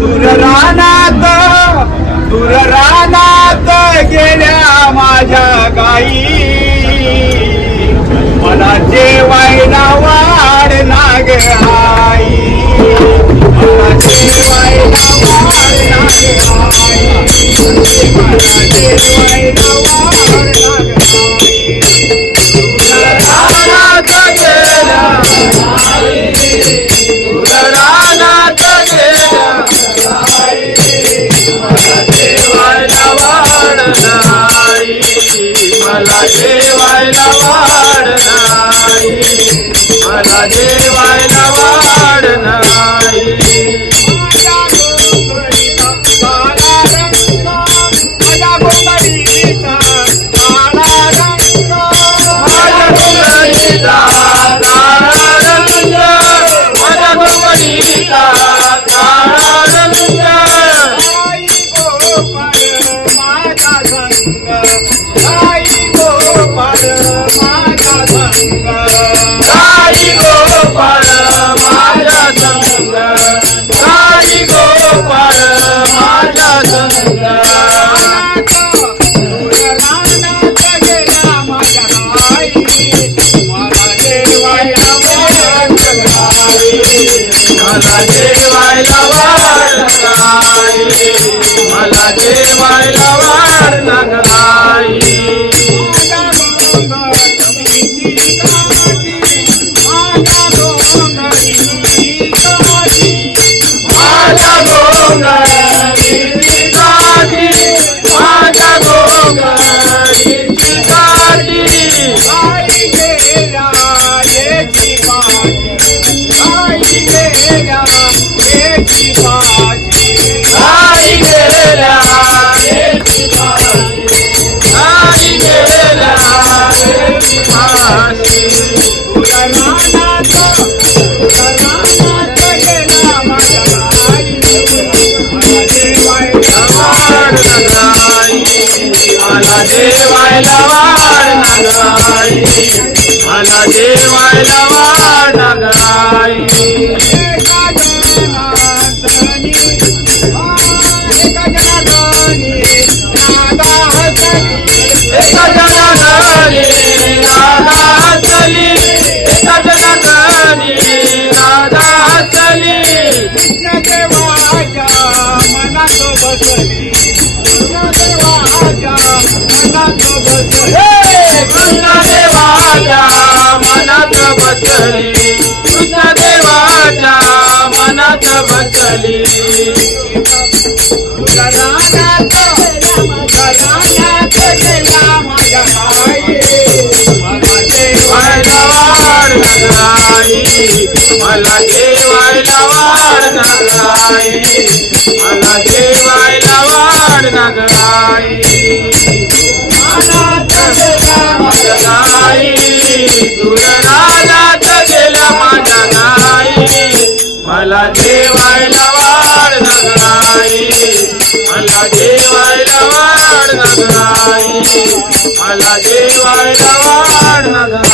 दूर रानात गेल्या माझ्या गाई मला जेवायला वाढ नाग आई मला जेवायला वाढ नाग आई मला जेवायला वाढ नाग आई दूर रानात गेल्या मला जेवायला वाढ नाही मला जेवायला वाढ नाही मला जेवायला वाढ नाही माझ्या गोंगडीचा काळा रंग माझ्या गोंगडीचा काळा रंग माझ्या गोंगडीचा काळा रंग माझ्या गोंगडीचा काळा रंग मला जेवायला वाढ नाही मला जेवायला वाढ नाही माझ्या गोंगडीची काठी माझ्या गोंगडीची काठी माझ्या गोंगडीची काठी माझ्या गोंगडीची काठी आई गेल्या याची पाठी आई गेल्या याची पाठी आई गेल्या याची पाठी आई गेल्या याची पाठी दूर रानात गेला माझ्या आई मला जेवायला वाढ नाही मला जेवायला वाढ नाही मला जेवायला वाढ नाही एका जनार्दनी एका जनार्दनी नादा हसली एका जनार्दनी नादा हसली एका जनार्दनी नादा हसली कृष्ण देवाच्या मनात बसली कृष्ण देवाच्या मनात बसली कृष्ण देवाच्या मनात बसली कृष्ण देवाच्या मनात बसली दूर रानात गेला माझ्या आई मला जेवायला वाढ नाही मला जेवायला वाढ नाही मला जेवायला वाढ नाही रानात गेला माझ्या गाई दूर रानात गेला माझ्या गाई मला जेवायला वाढ नाही मला जेवायला वाढ नाही मला जेवायला वाढ नाही